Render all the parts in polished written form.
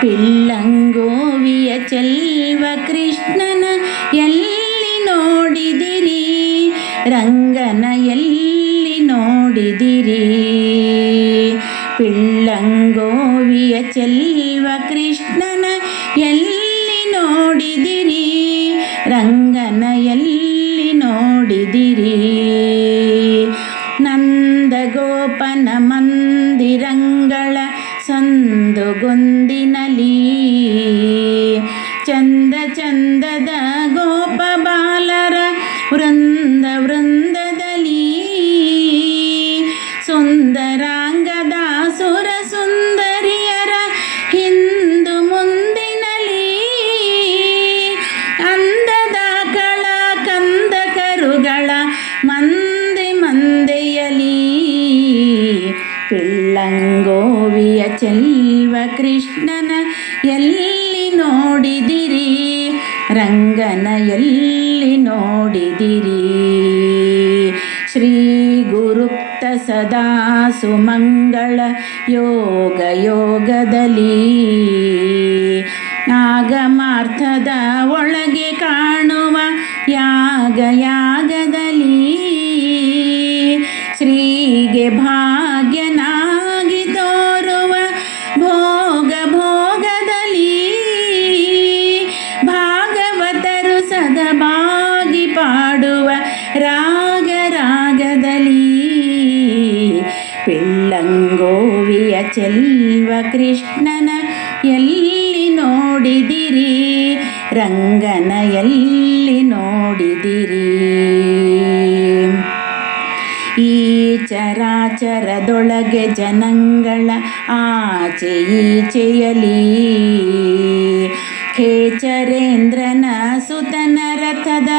ಪಿಳ್ಳಂಗೋವಿಯ ಚೆಲ್ವ ಕೃಷ್ಣನ ಎಲ್ಲಿ ನೋಡಿದಿರಿ, ರಂಗನ ಎಲ್ಲಿ ನೋಡಿದಿರಿ. ಪಿಳ್ಳಂಗೋವಿಯ ಚೆಲ್ವ ಕೃಷ್ಣನ ಎಲ್ಲಿ ನೋಡಿದಿರಿ, ರಂಗನ ಎಲ್ಲಿ ನೋಡಿದಿರಿ. ನಂದಗೋಪನ ಮಂದಿರಂಗಳ ಸಂದುಗೊಂದಿನಲಿ, ಚಂದ ಚಂದದ ಗೋಪ ಬಾಲರ ವೃಂದ ವೃಂದದಲ್ಲಿ, ಸುಂದರಾಂಗದ ಸುರ ಸುಂದರಿಯರ ಹಿಂದು ಮುಂದಿನಲಿ, ಅಂದದ ಕಳ ಕಂದ ಕರುಗಳ ಮಂದೆ ಮಂದೆಯಲಿ. ಪಿಳ್ಳಂಗೋವಿಯ ಚೆಲ್ವ ಕೃಷ್ಣನ ಎಲ್ಲಿ ನೋಡಿದಿರಿ, ರಂಗನ ಎಲ್ಲಿ ನೋಡಿದಿರಿ. ಶ್ರೀ ಗುರುಕ್ತ ಸದಾ ಸುಮಂಗಳ ಯೋಗ ಯೋಗದಲ್ಲಿ, ಆಗಮಾರ್ಥದ ಒಳಗೆ ಕಾಣುವ ಯಾಗ ಯಾಗದಲ್ಲಿ, ಶ್ರೀಗೆ ಭಾಗ್ಯನಾಗಿ ತೋರುವ ಭೋಗ ಭೋಗದಲ್ಲಿ, ಭಾಗವತರು ಸದಭಾಗಿ ಪಾಡುವ ರಾಗ ರಾಗದಲ್ಲಿ. ಪಿಳ್ಳಂಗೋವಿಯ ಚೆಲ್ವ ಕೃಷ್ಣನ ಎಲ್ಲಿ ನೋಡಿದಿರಿ, ರಂಗನ ಎಲ್ಲಿ ನೋಡಿದಿರಿ. ಈ ಚರಾಚರದೊಳಗೆ ಜನಗಳ ಆಚೆ ಈಚೆಯಲಿ, ಖೇಚರೇಂದ್ರನ ಸುತನ ರಥದ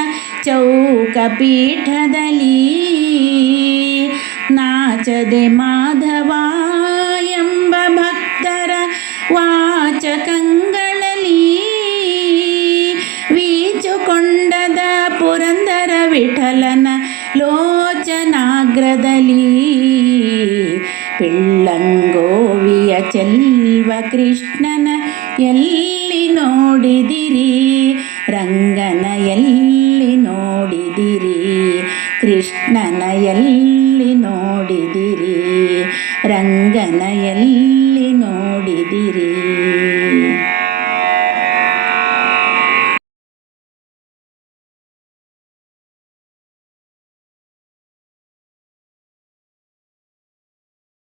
ಚೌಕ ಪೀಠದಲ್ಲಿ, ನಾಚದೆ ಮಾಧವ ಎಂಬ ಭಕ್ತರ ವಾಚಕಂಗಳಲ್ಲಿ, ವೀಚುಕೊಂಡದ ಪುರಂದರ ವಿಠಲನ ಲೋಚನಾಗ್ರದಲ್ಲಿ. ಪಿಳ್ಳಂಗೋವಿಯ ಚೆಲ್ವ ಕೃಷ್ಣನ ಎಲ್ಲಿ ನೋಡಿದಿರಿ, ರಂಗನ ಎಲ್ಲಿ ನೋಡಿದಿರಿ. ಕೃಷ್ಣನ ಎಲ್ಲಿ ನೋಡಿದಿರಿ, ರಂಗನ